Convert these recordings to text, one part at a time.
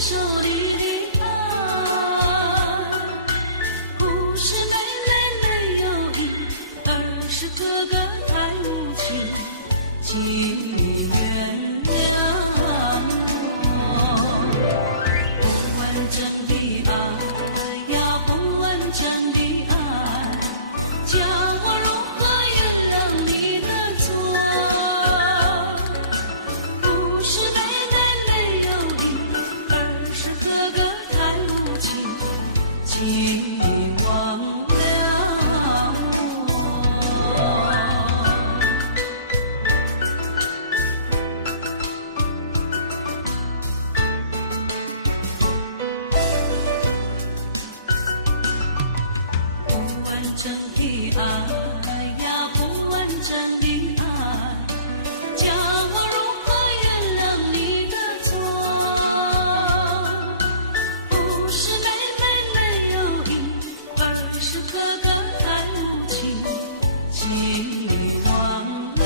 手里的爱，不是每每没有意，而是个个太无情，请原谅我。不完整的爱呀，不完整的爱，叫我如何原谅你的错？请忘了我。不完整的爱呀，不完整的爱，叫我如何原谅你的错？不是没有意，而是个个太无情，请忘了我。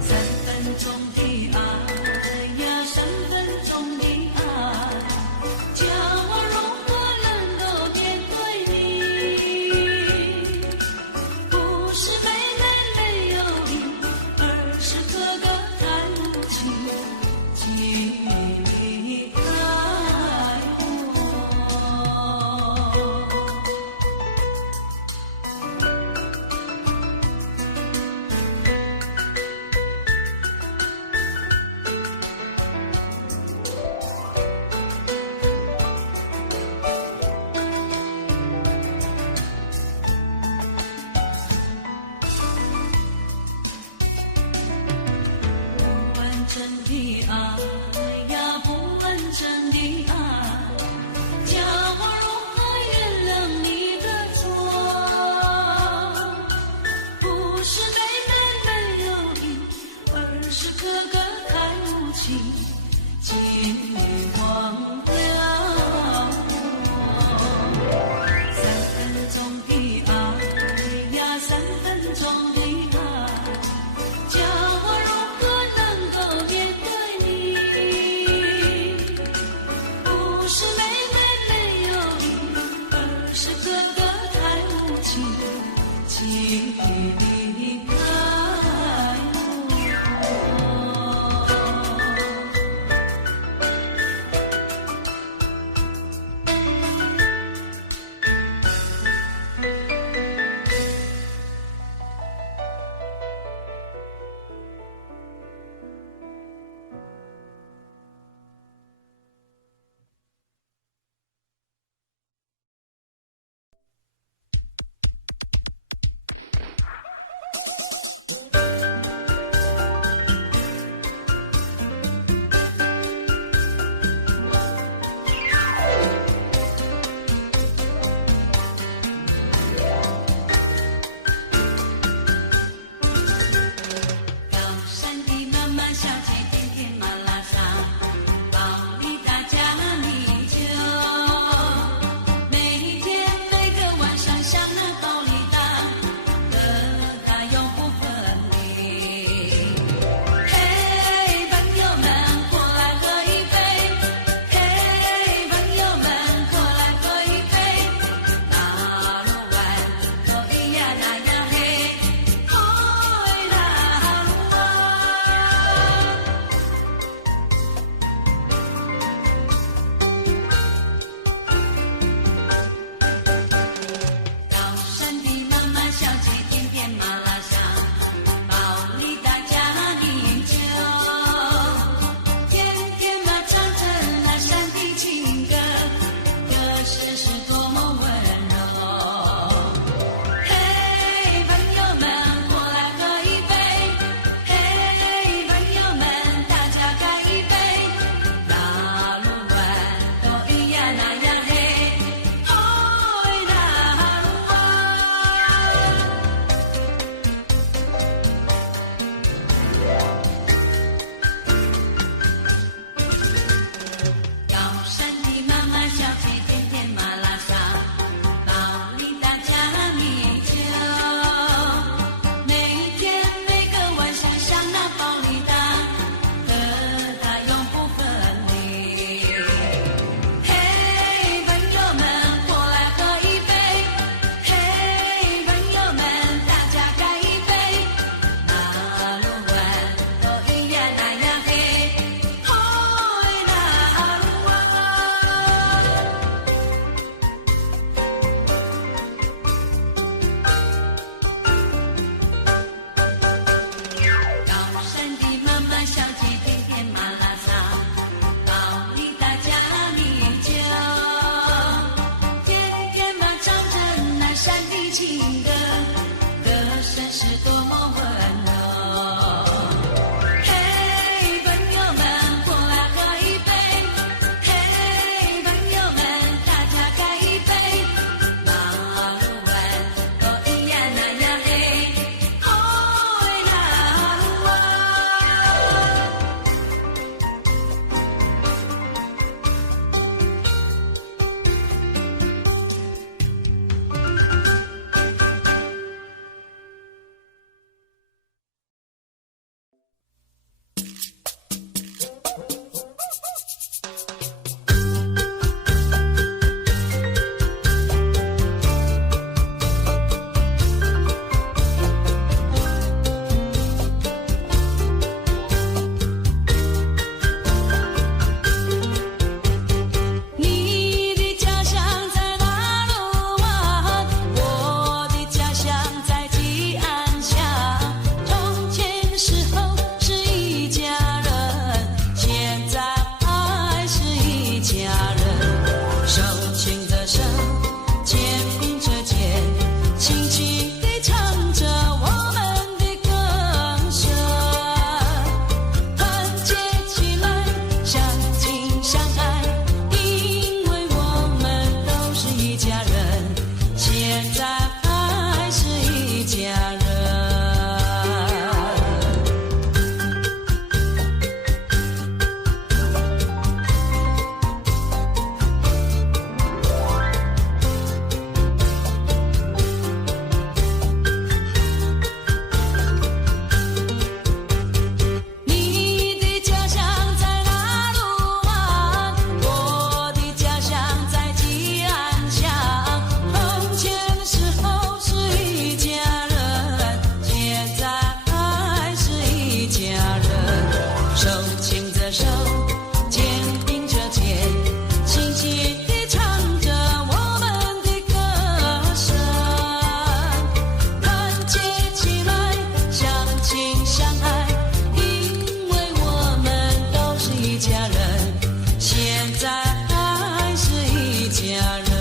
3分钟的爱呀，3分钟的爱，叫我如何能够面对你？不是没有意，而是个个太无情，请离开不完整的爱呀，不完整的爱，叫我如何原谅你的错？不是没有意，而是个个太无情，请忘了我。3分钟的爱呀，3分钟的爱，叫我如何能够面对你？不是没有意，而是个个太无情，请离开我。家人，手牵着手，肩并着肩，轻轻地唱着我们的歌声，团结起来，相亲相爱，因为我们都是一家人，现在还是一家人。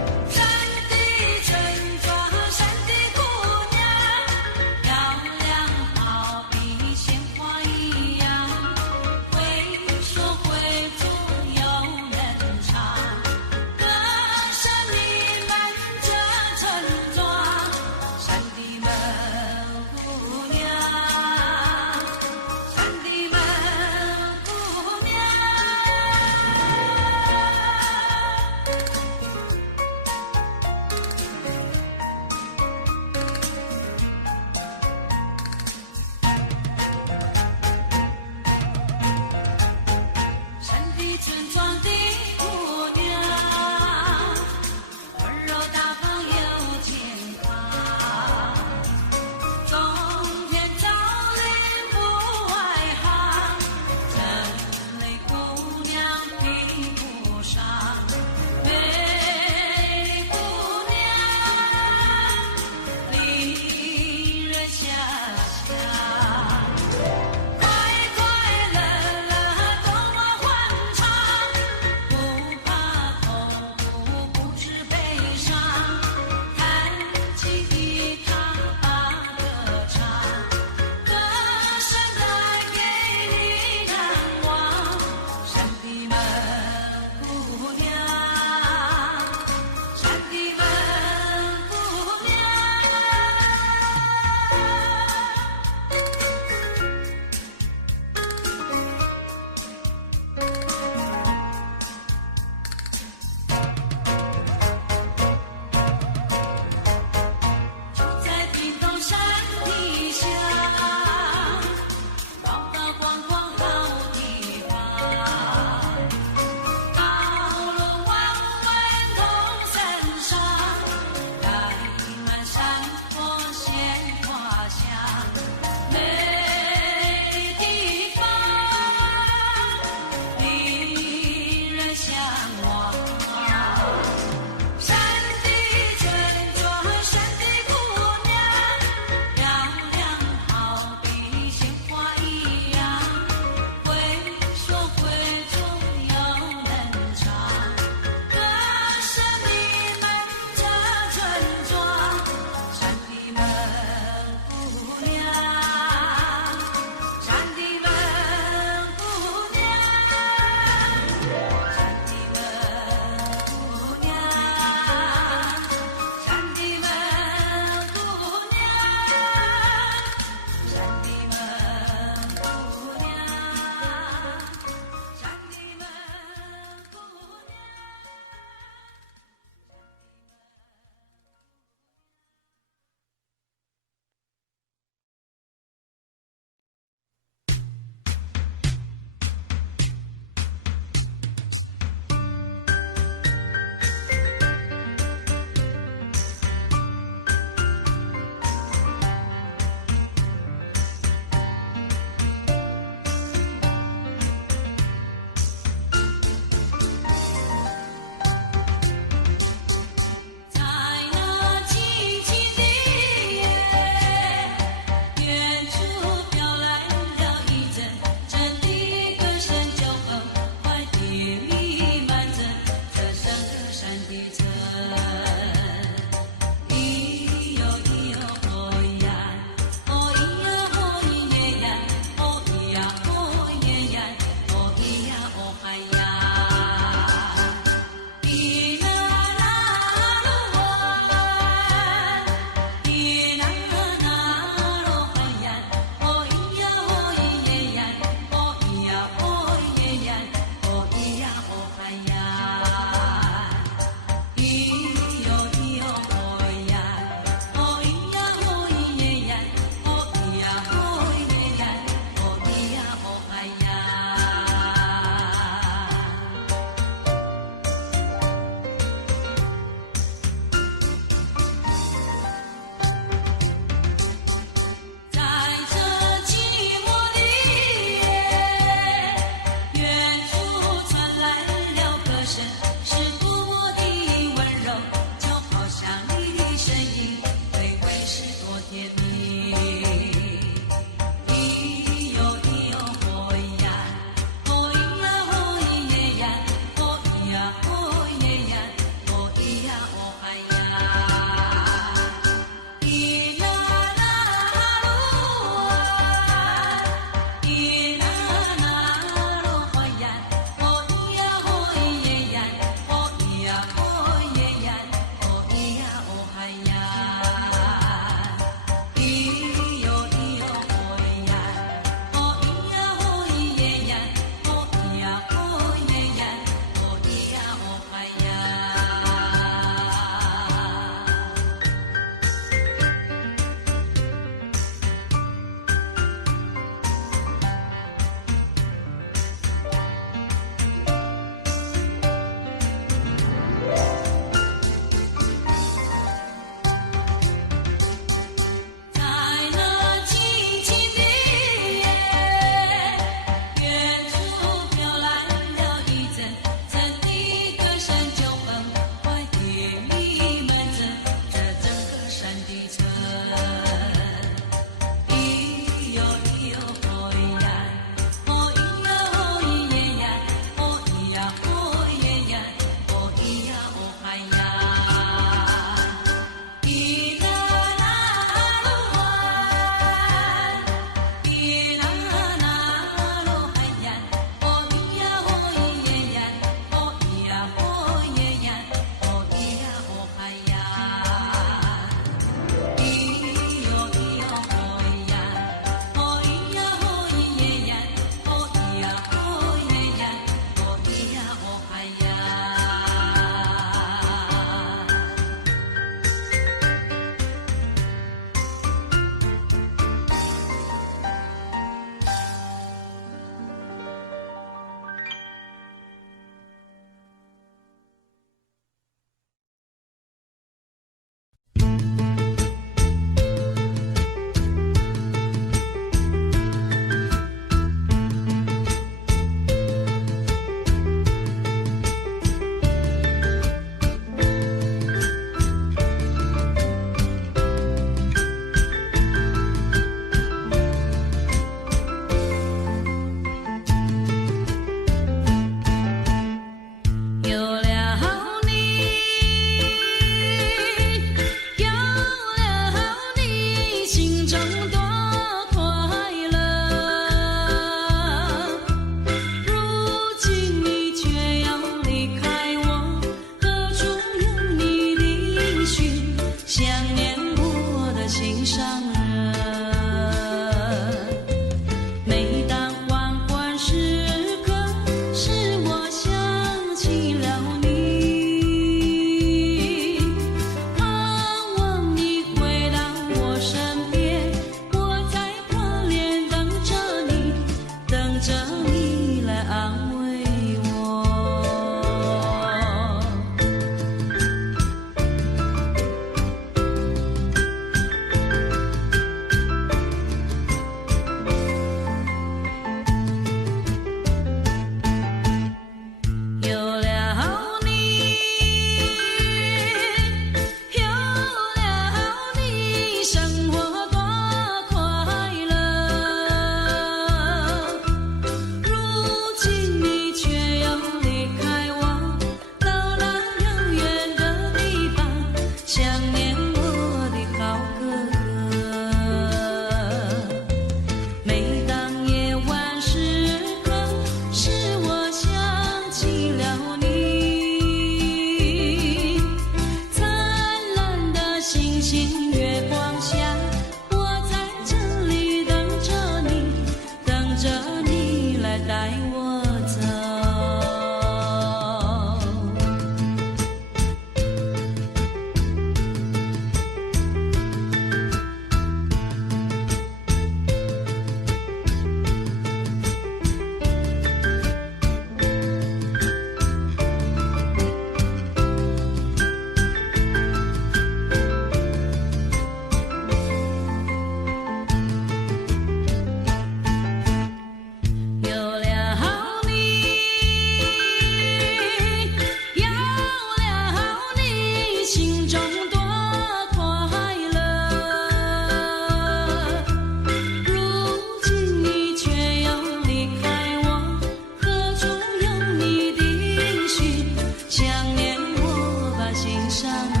上人。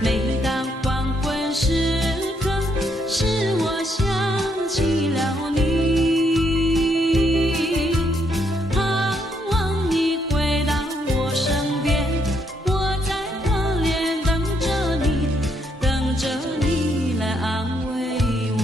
每当黄昏时刻，使我想起了你，盼望你回到我身边，我在花莲等着你，等着你来安慰我。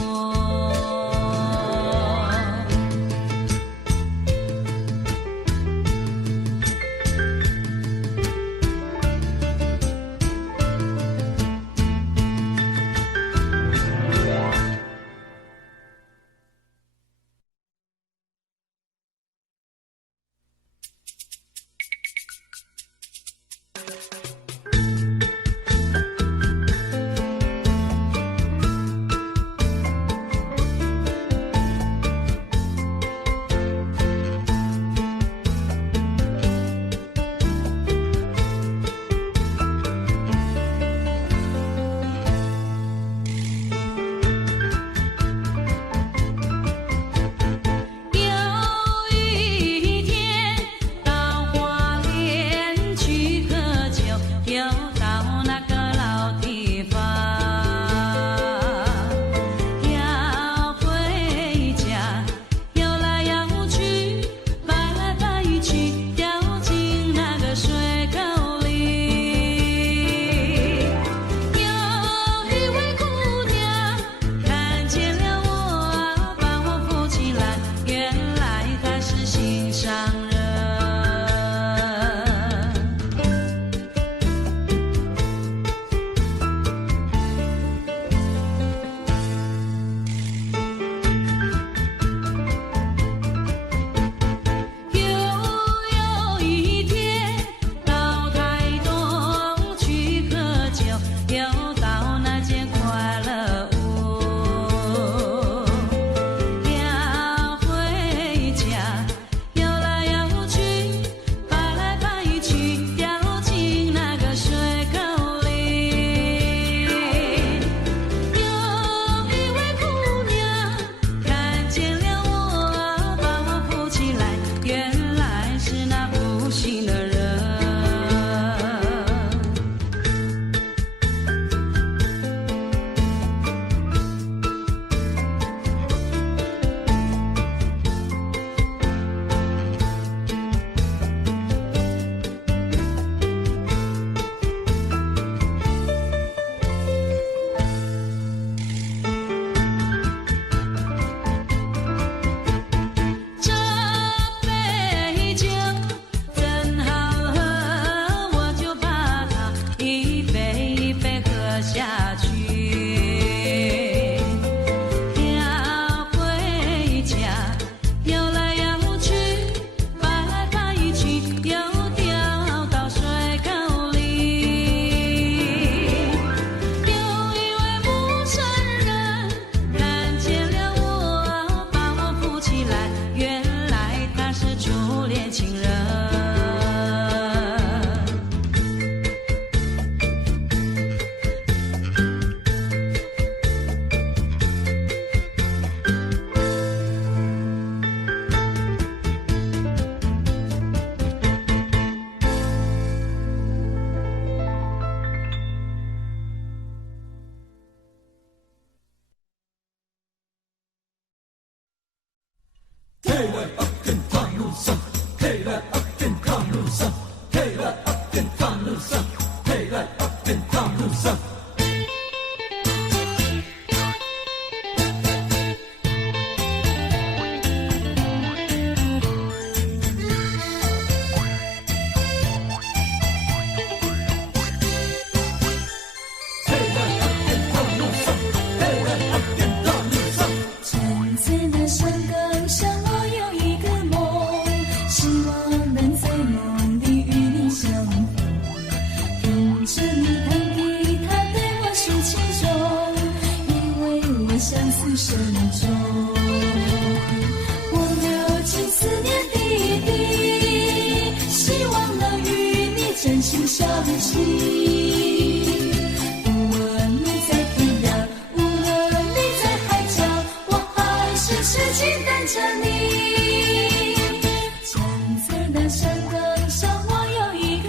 长泽的山岗上，我有一个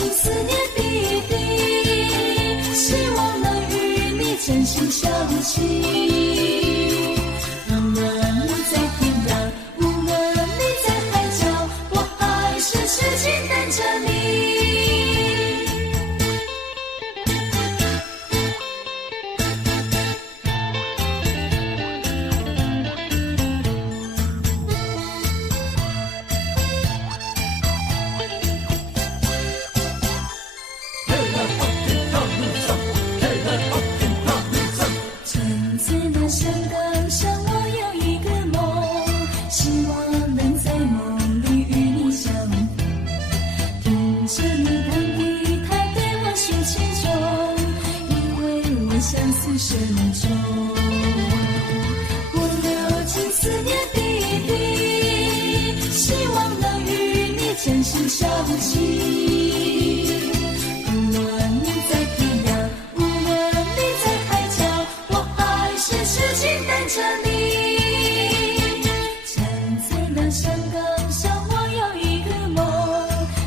尽思念滴滴，希望能与你真心相契。无论你在天涯，无论你在海角，我还是痴情等着你。相思深重，我流尽思念滴滴，希望能与你真心相契。无论你在天涯，无论你在海角，我还是痴情等着你。站在那山岗上，我有一个梦，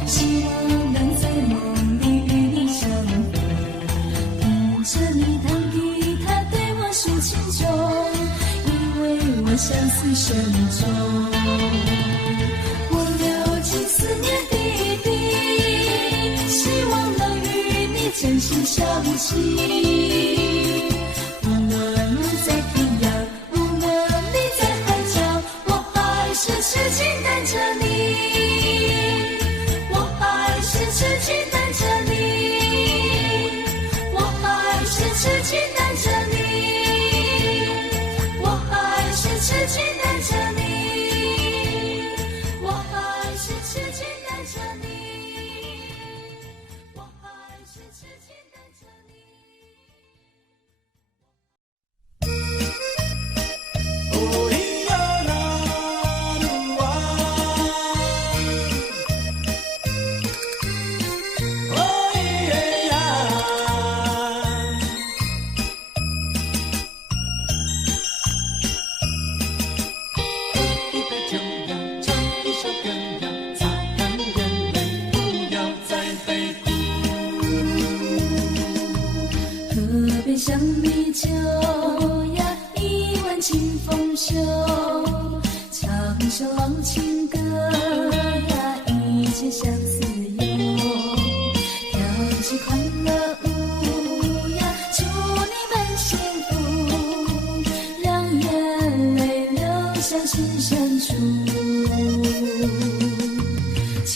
希望能在梦里与你相逢，听着你弹吉他对我诉情衷，因为我相思深重。我流尽思念滴滴，希望能与你真心相契。无论你在天涯，无论你在海角，我还是痴情等着你，我还是痴情等着你，我还是痴情等着你，我还是痴情等着你，我还是痴情等着你，我还是痴情等着你。像米酒呀，一碗清风秀，唱首老情歌呀，一切相思忧，跳起快乐舞呀，祝你们幸福，让眼泪流向心深处。情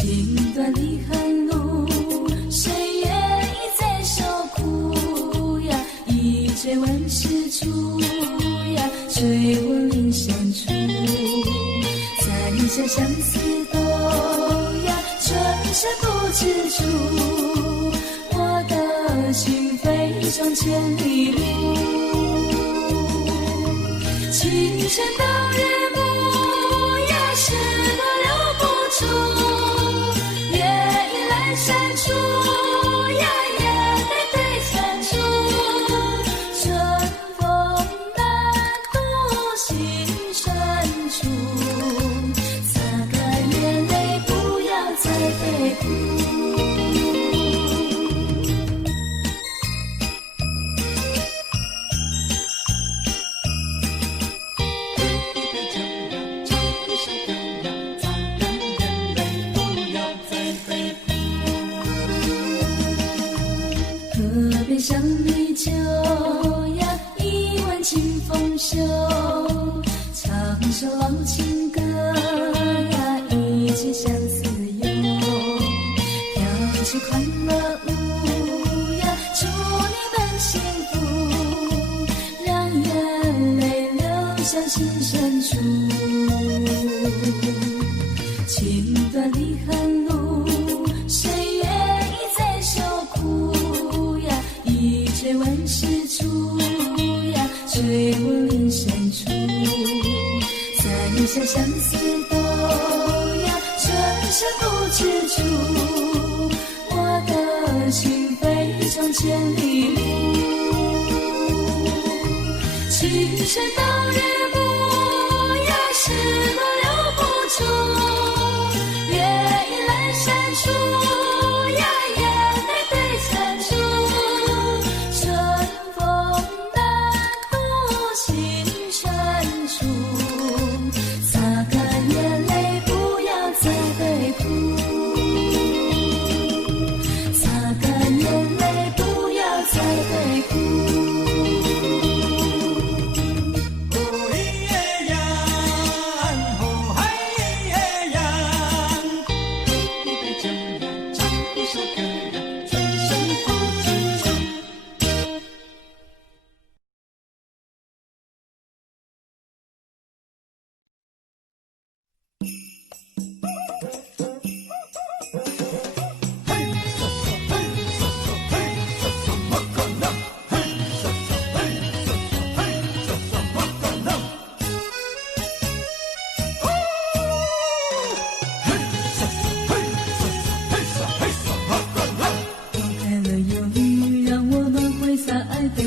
断离恨路，谁愿意再受苦呀？追问是处呀，追问林深处，在这相思豆呀，春生不知处。我的心飞上千里路，清晨到日暮呀，事多留不住，夜已阑珊处呀，眼泪对穿处。河边香米酒呀，一碗清风秀，唱首老情歌呀，一切相思忧，跳起快乐舞呀，祝你们幸福，让眼泪流向心深处。情断离恨路，谁愿意再受苦呀？追问是处呀，追问林深处，在下相思豆呀，春生不知处。我的心飞上千里路，清晨到日暮呀，事多留不住，夜已阑珊处呀，夜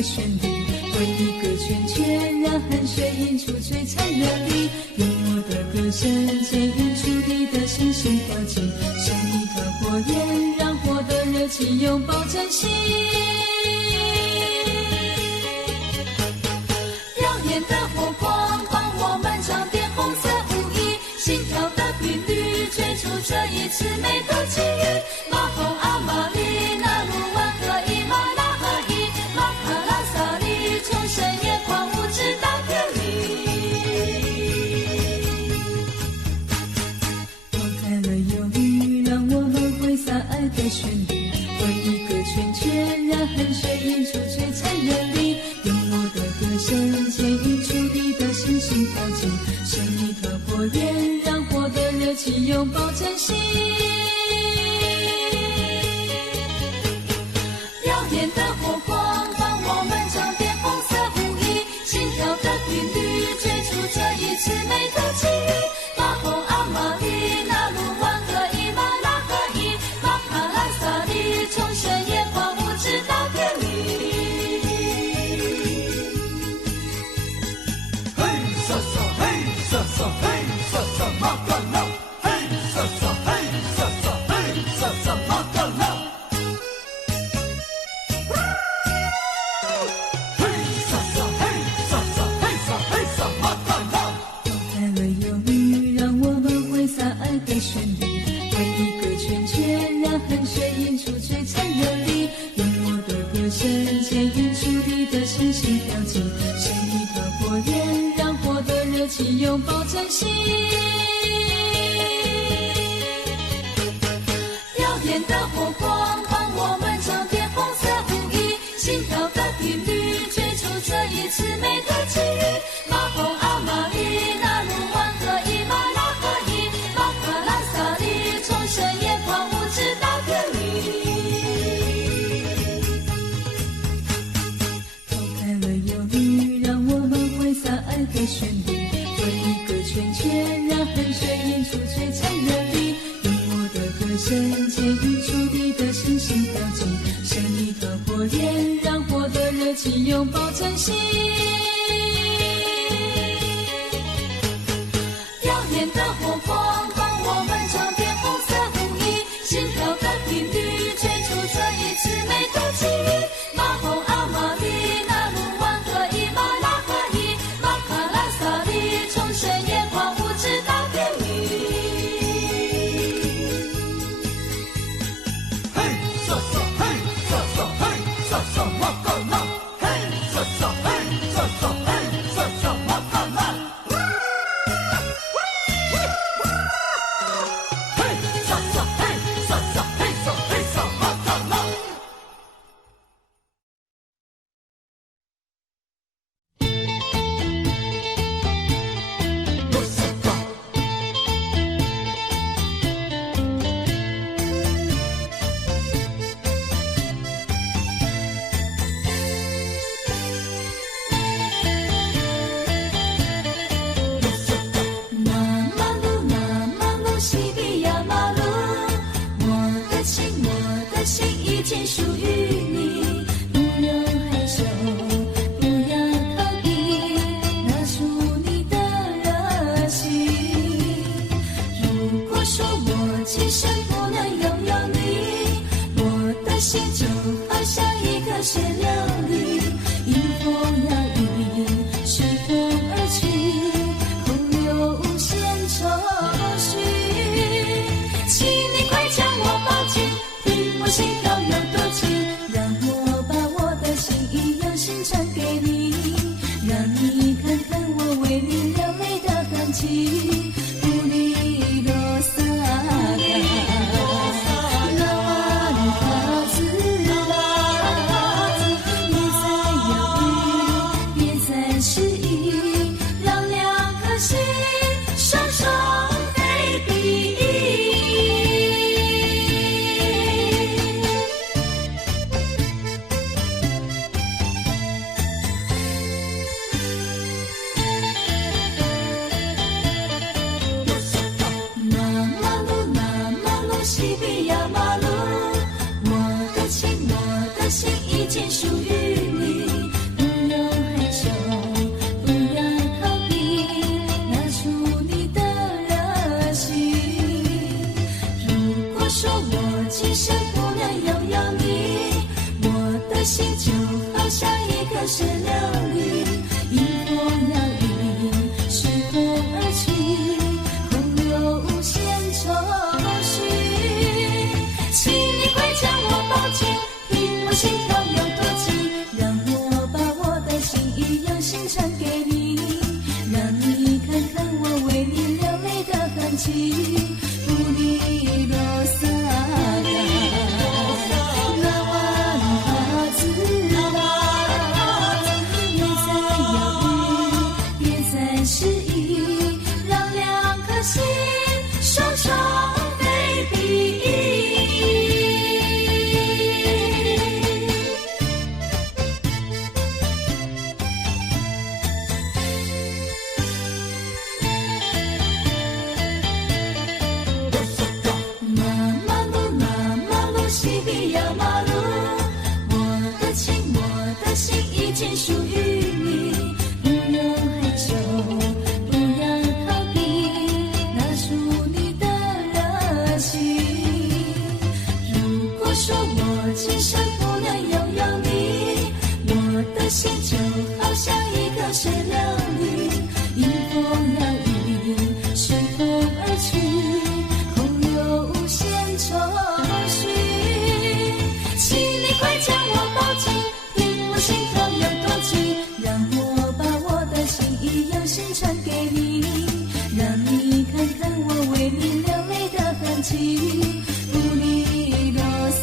的旋律，为一个圈圈让汗水映出璀璨热力，用我的歌声牵引出你的星星跳进，像一团火焰，让火的热情拥抱真心。耀眼的火光帮我们唱遍红色舞衣，心跳的频率追逐这一次美的际遇。马洪阿玛利那鲁湾和伊玛拉合一，马卡拉萨里从深夜狂舞直到天明。拨开了忧虑，让我们挥洒爱的旋律，为一个圈圈让汗水映出璀璨热力，用我的歌声牵引出你的星星跳进，像一团火焰，让火的热情拥抱真心。耀眼的火光帮我们唱遍红色舞衣，心跳的频率追逐这一次美的际遇。马洪阿玛利那鲁湾和伊玛拉合一，马卡拉萨里从深夜狂舞直到天明。嘿沙沙嘿沙沙嘿沙沙马卡拉，嘿沙沙嘿沙沙嘿沙沙马卡拉，嘿沙沙嘿沙沙嘿沙嘿沙马卡拉。拨开了忧虑，让我们挥洒爱的旋律，为一个圈圈让汗水映出璀璨热力，用我的歌声牵引出你的星星跳进，像一团火焰，让火的热情拥抱真心。耀眼的火光帮我们唱遍红色舞衣，心跳的频率追逐这一次美的际遇。马洪阿玛利那鲁湾和伊玛拉合一，马卡拉萨里从深夜狂舞直到天明。拨开了忧虑，让我们挥洒爱的旋律，为一个圈圈让汗水映出璀璨热力，用我的歌声牵引出你的星星跳进，像一团火焰，让火的热情拥抱真心。耀眼的火光帮我们唱遍红色舞衣，心跳的频率追逐这一次美的际遇。马洪阿玛利那鲁湾和伊玛拉合一，马卡拉萨里从深夜狂舞直到天明。嘿沙沙嘿沙沙嘿沙沙马卡拉，嘿沙沙嘿沙沙嘿沙沙马卡拉，嘿沙沙嘿沙沙嘿沙嘿沙马卡拉。罗萨巴那马路那马路西比亚马路，我的心已经属于你，不用害羞，不要逃避，拿出你的热情。如果说我今生不能拥有你，我的心就好像一颗血琉璃，迎风摇曳，随风而去，空有无限愁绪。请你快将我抱紧，听我心跳有多情，让我把我的心意用心传给你，让你看看我为你流泪的痕迹。布里罗萨卡，拉里卡兹拉，别再犹豫，别再迟疑，让两颗心双双飞比。那马路西比亚马路，我的心已经属于你，条马路。我的情，我的心已经属于你，不用害羞，不要逃避，拿出你的热情。如果说我今生不能拥有你，我的心就好像一个水流里，迎风摇曳，随风而去，空有无限愁绪。请你快将我抱紧，听我心头有多紧，让我把我的心意用心传给你，让你看看我为你流泪的痕迹。不离多萨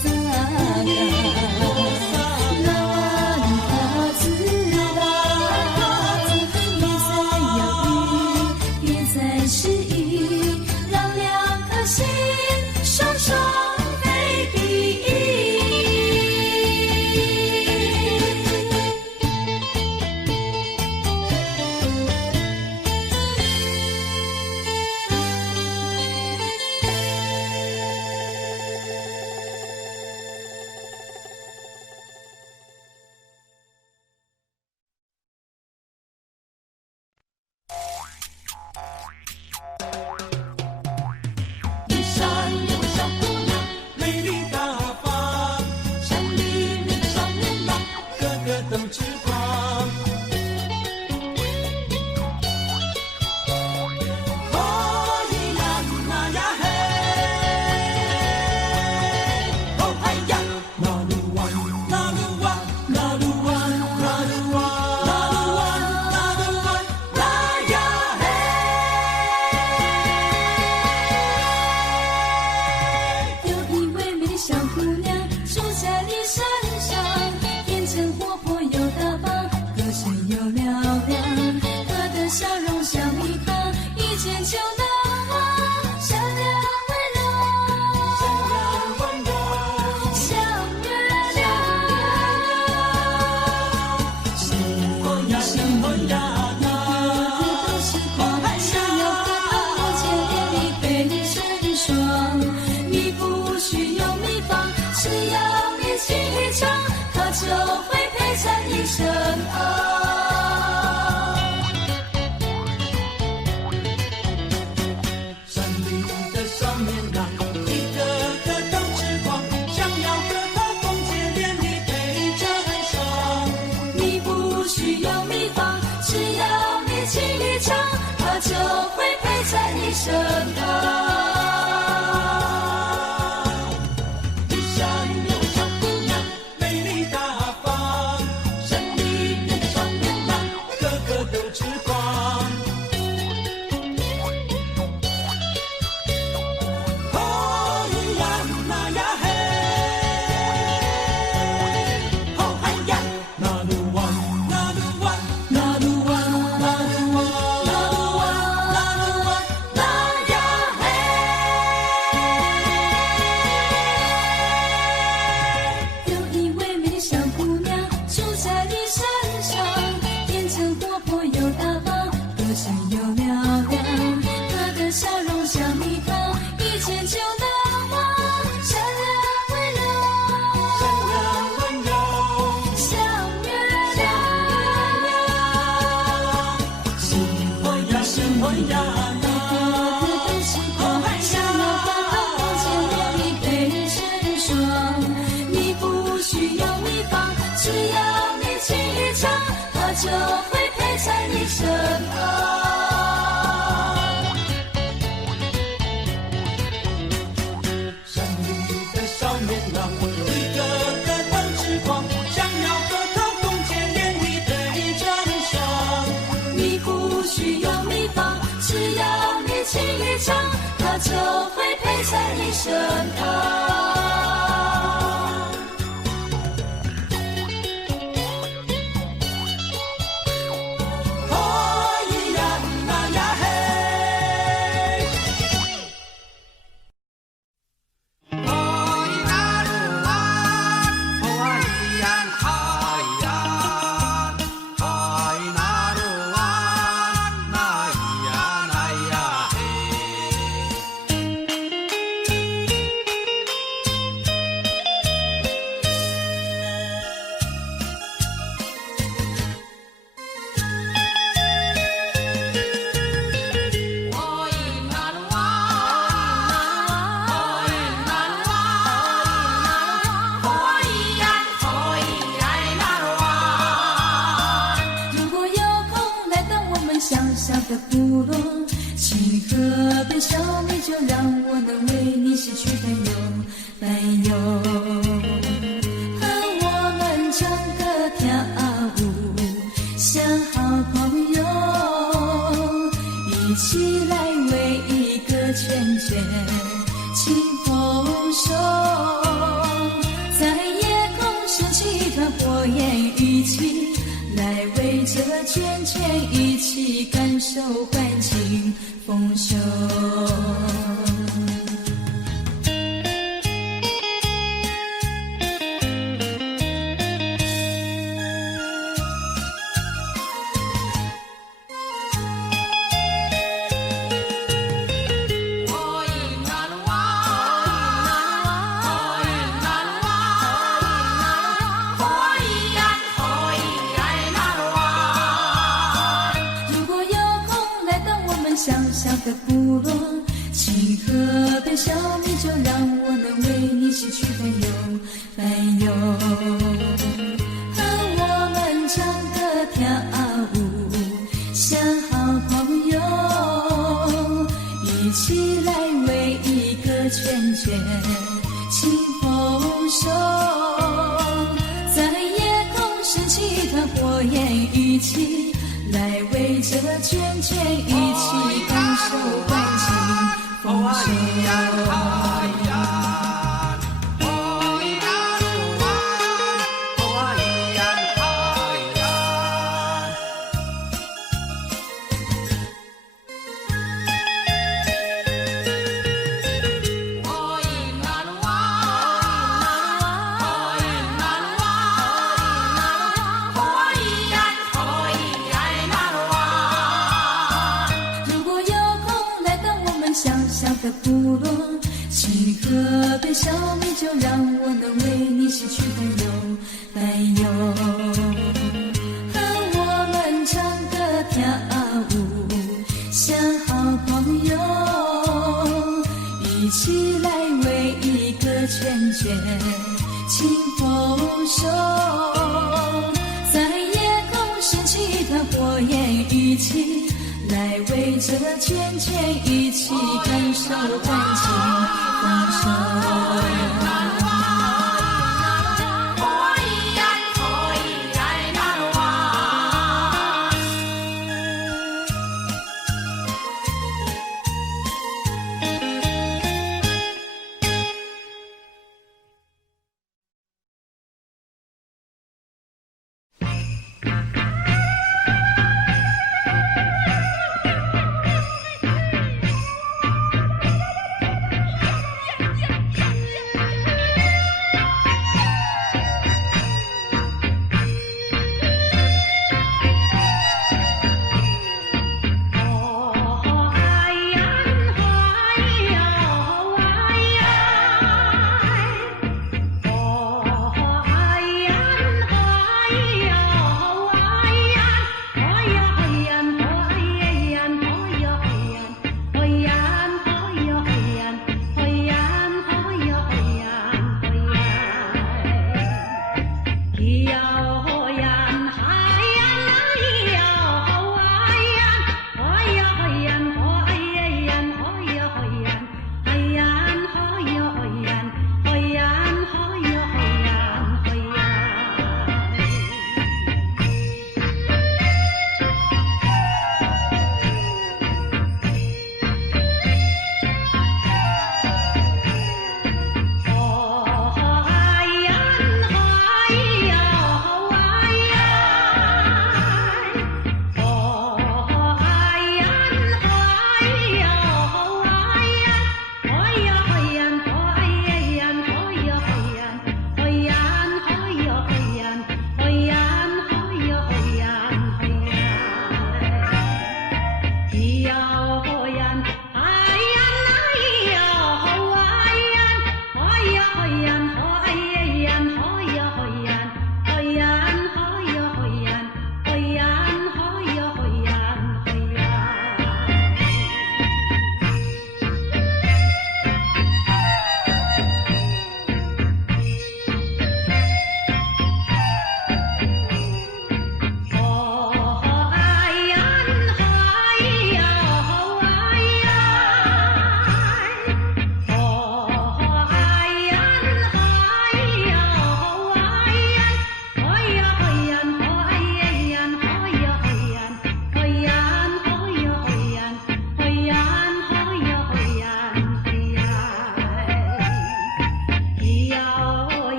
就会陪在你身旁。的部落，情河边小米酒，让我能为你洗去担忧。和我们唱歌跳舞，像好朋友，一起来为一个圈圈轻丰收。在夜空升起团火焰，一起来为这圈圈一起感受欢庆丰收。小小的部落，情河边小米酒，让我能为你洗去担忧。和我们唱歌跳舞，像好朋友，一起来为一个圈圈轻丰收。在夜空升起团火焰，一起来为这圈圈一起感受欢庆丰收。小小的部落，情河边小米酒，让我能为你洗去担忧。和我们唱歌跳舞，像好朋友，一起来为一个圈圈轻丰收。在夜空升起团火焰，一起来为这圈圈一起感受欢庆丰收。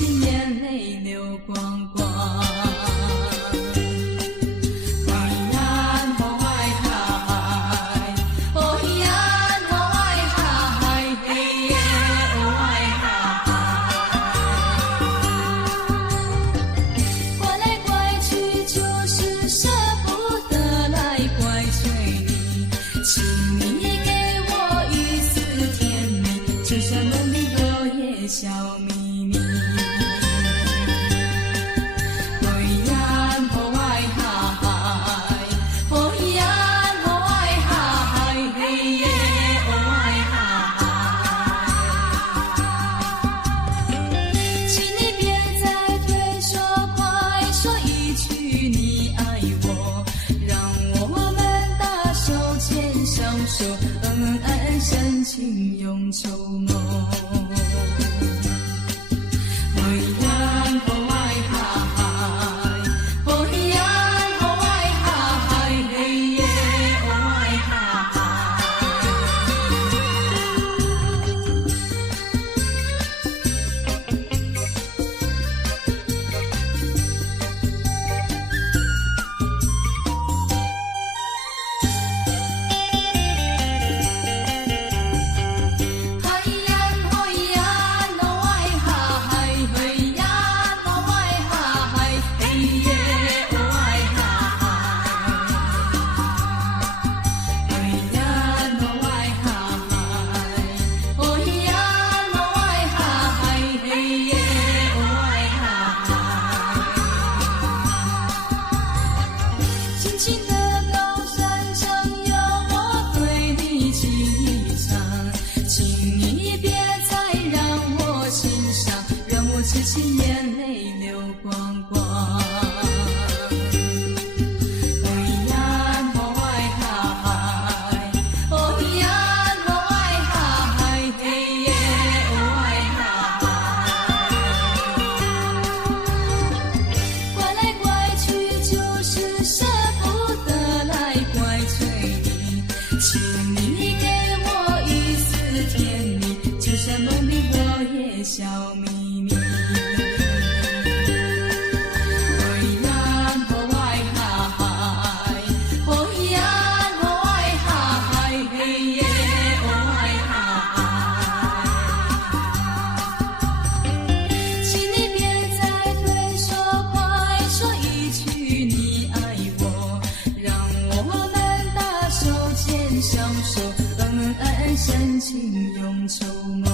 起眼泪流光光。小秘密，哦呀，哦爱哈嗨，哦呀，哦爱哈嗨，嘿耶，哦爱哈嗨。请你别再退缩，快说一句你爱我，让我们大手牵上手，恩爱深情永久梦。只起眼泪流光光。哦呀，哦爱哈嗨，哦呀，哦爱哈嗨，嘿耶，哦爱哈嗨。怪来怪去就是舍不得来怪罪你，请你给我一丝甜蜜，就算梦里我也笑眯眯。深情永久梦。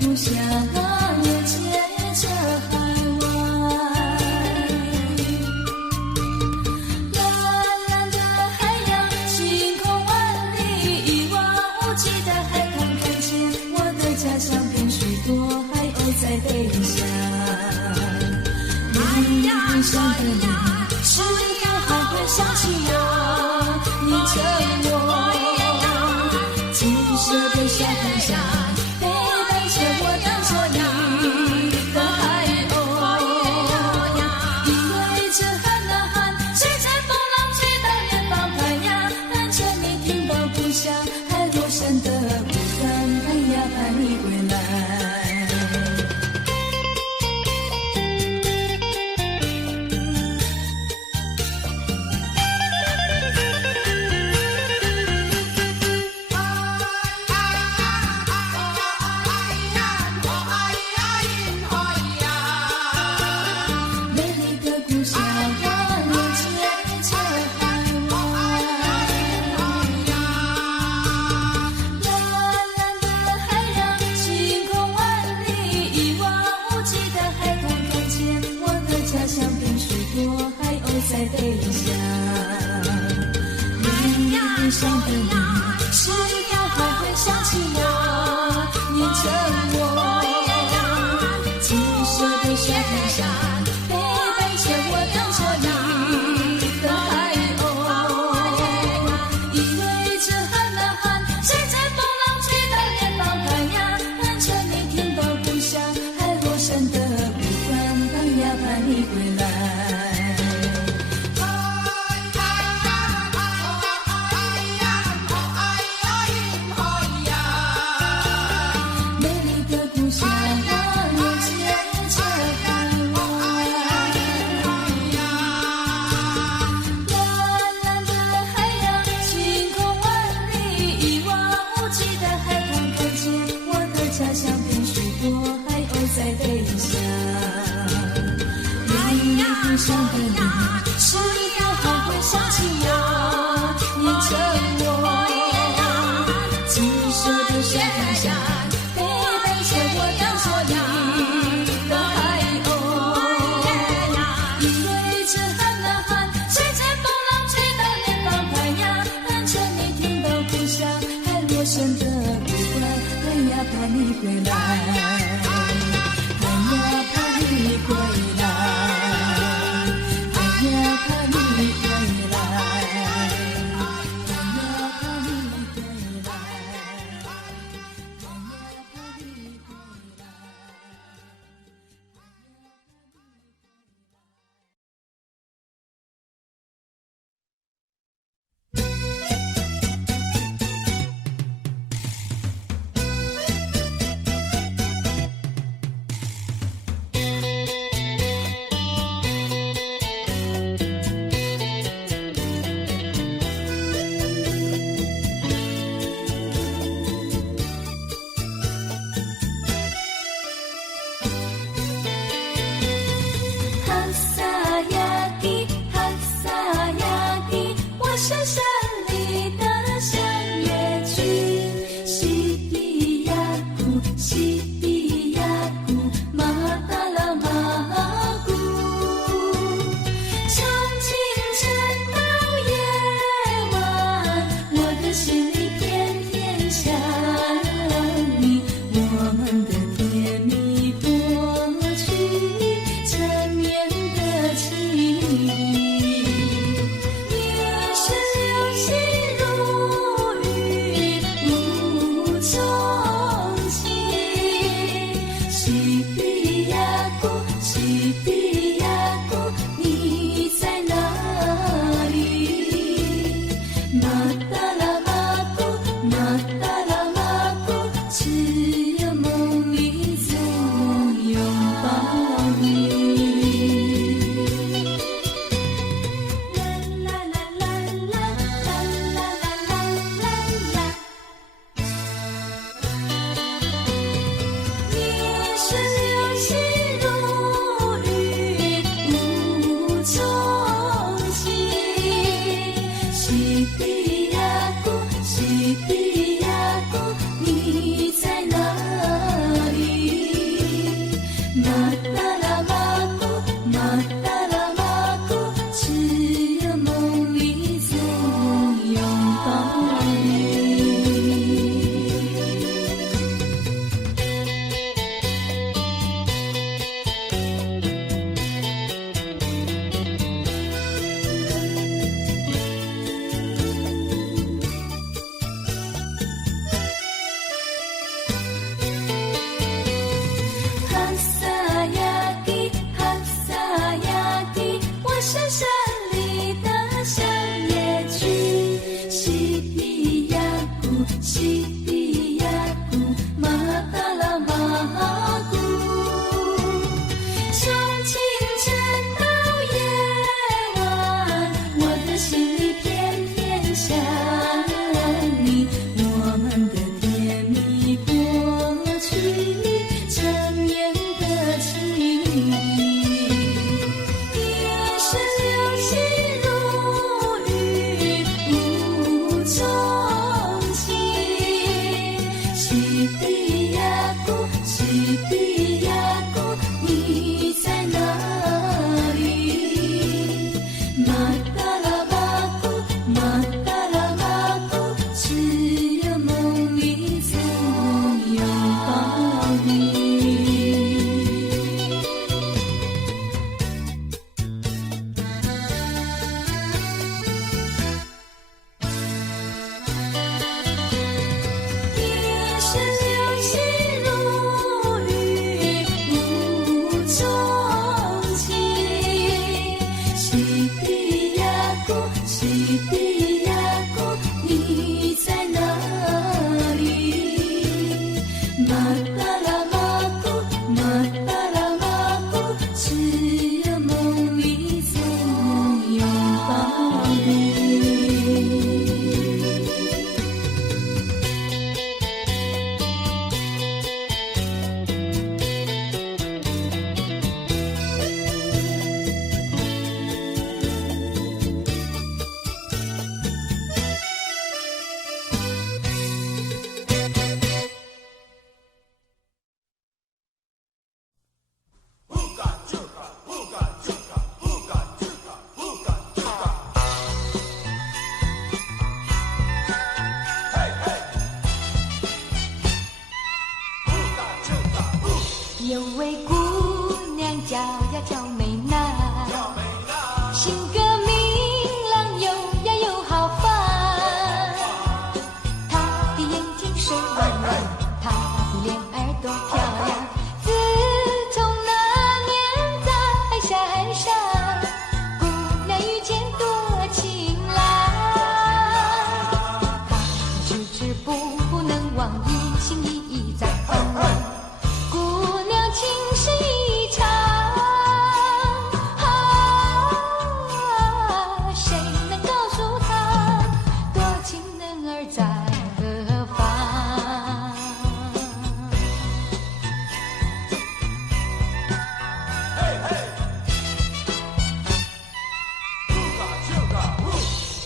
故乡连接着海湾。下。你故乡的你，是否还会想起我？你趁我青涩的小海上，背背着我等着你的海鸥。因为这寒啊寒，谁在风浪吹到远方海呀？但却没听到故乡海螺声的呼唤，盼呀盼你归来。在背下，你故乡的你，是否还会想起我？你趁我青涩的小海上，背背着我等着你的海鸥。因为这寒啊寒，谁在风浪吹到远方海呀？但却没听到故乡海螺声的呼唤，盼呀盼你归来。在背下，你故乡的你，是否还会想起我？你趁我青涩的小海上，背背着我等着你的海鸥。因为这寒啊寒，谁在风浪吹到远方海呀？但却没听到故乡海螺声的呼唤，盼呀盼你归来。你归来，哎呀，盼你。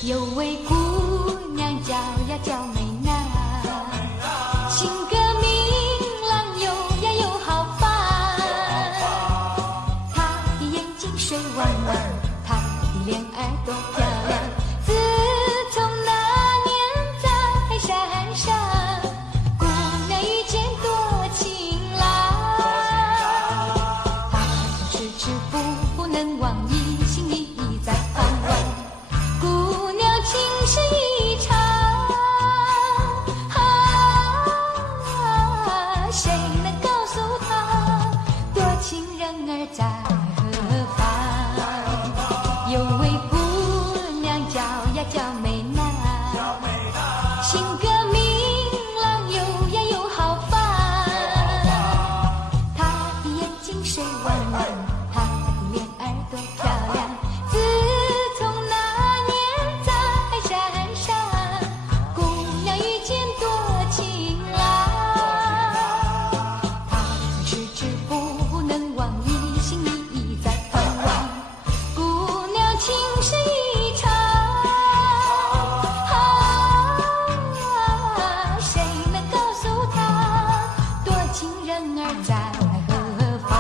有位姑娘叫呀叫美娜，性格明朗又呀又好烦。她的眼睛水汪汪，她的脸儿多漂亮。自从那年在山上，姑娘遇见多情郎，她总迟迟不能忘记，心里在盼望。姑娘情深意长，谁能告诉她多情人儿在何方？有位姑娘叫呀叫美娜，性格明朗又呀又好烦。她的眼睛水汪汪，她的脸儿多漂亮。自从那年在山上，姑娘遇见多情郎，她总迟迟不能忘记，心里在盼望。姑娘情深意长，谁能告诉她多情人儿在何方？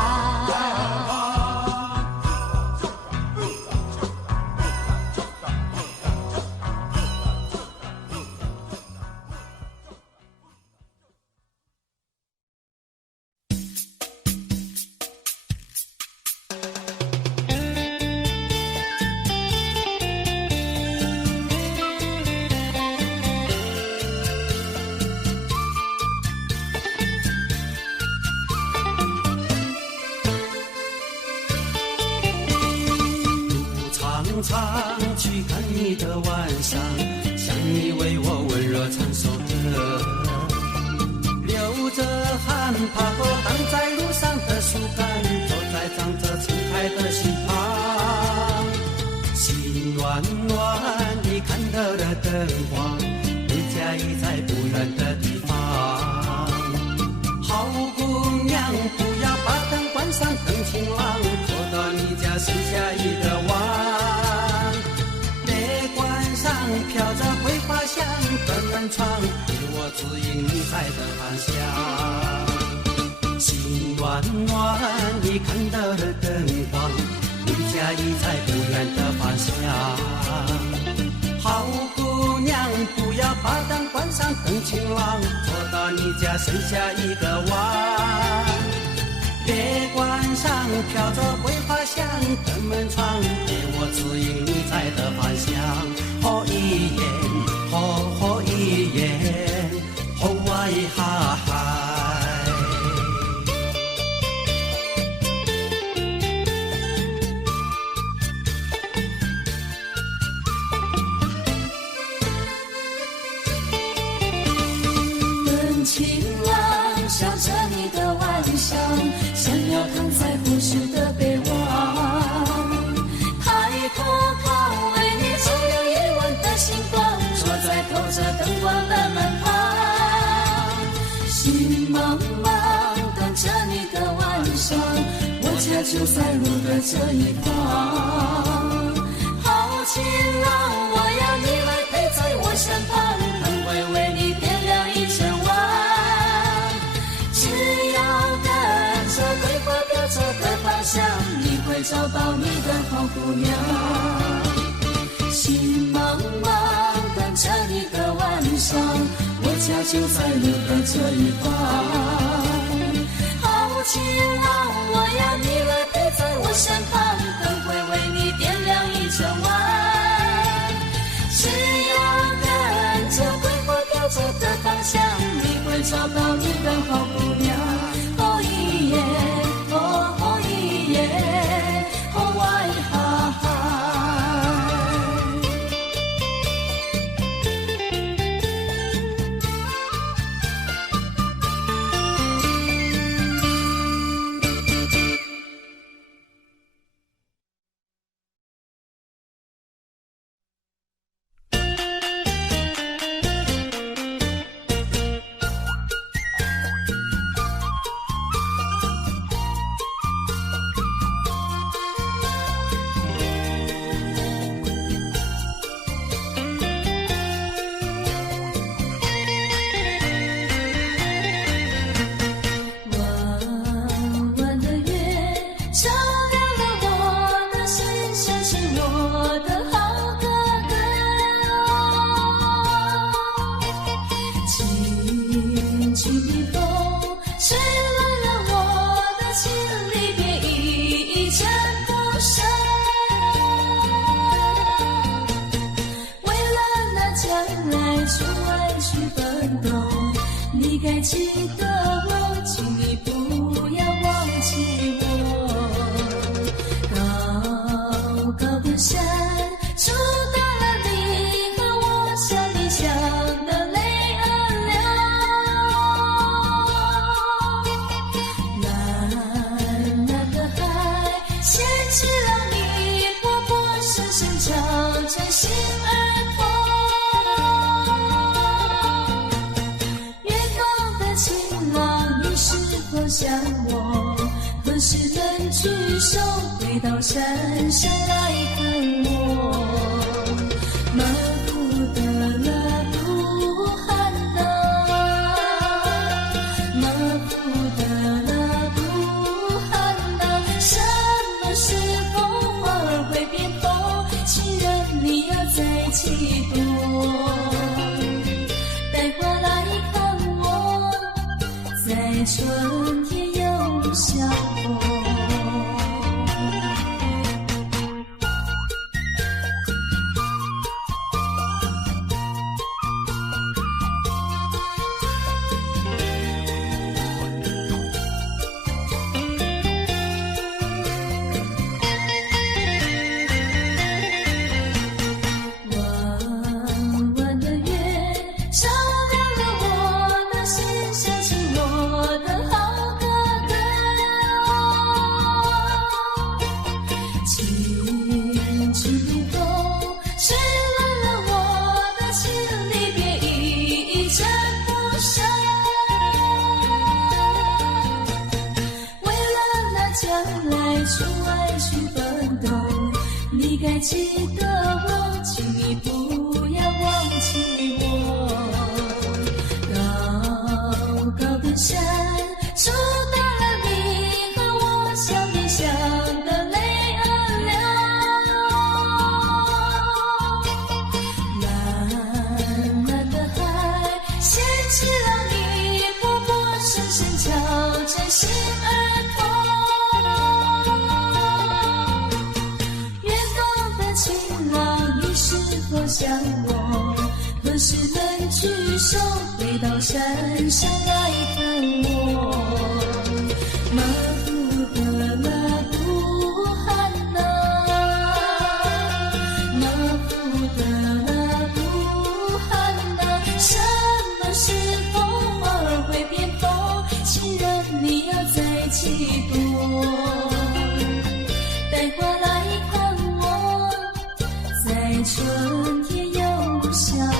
路常常去看你的晚上，想你为我温柔唱首歌，流着汗爬过挡在路上的树干，坐在长着青苔的溪旁，心暖暖地看到了灯光，你家已在不远的地方。好姑娘，不要把灯关上，等情郎坐到你家剩下一个碗，别关上飘着桂花香的门窗，给我指引你在的方向。心暖暖地看到了灯光，你家已在不远的方向。好姑娘，不要把灯关上，等情郎坐到你家剩下一个碗，别关上飘着桂花香的门窗，给我指引你在的方向。好一眼，好一眼，好哇一哈嗨。等情郎笑着你的晚上，想要躺在腐蚀的被窝，抬头看为你照亮夜晚的星光，坐在透着灯光的门旁，心茫茫等着你的晚上，我家就在路的这一方。好情郎，我要你来陪在我身旁，灯会为你点亮一整晚，只要跟着桂花飘着的方向，你会找到你的好姑娘。心茫茫等着你的晚上，我家就在路的这一方。好情郎，我要你来陪在我身旁，灯会为你点亮一整晚，只要跟着桂花飘着的方向，你会找到你的好姑娘。哦一耶，哦一耶，哦哇一哈哈。手回到山上来看我，马不得了不喊呐，马不得了不喊呐，什么时候花儿会变红？情人你要在几多？带花来看我，在春天又相逢。该记得我，请你不要忘记我。高高的山阻挡了你和我相依相的泪儿流。蓝蓝的海掀起了你波波声声敲着心儿痛。想我，何时能举手回到山上来看我？马不得了不喊呐，马不得了不喊呐，什么时候花儿会变红？情人你要在几多？带花来看我，在春天又相逢。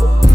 啊。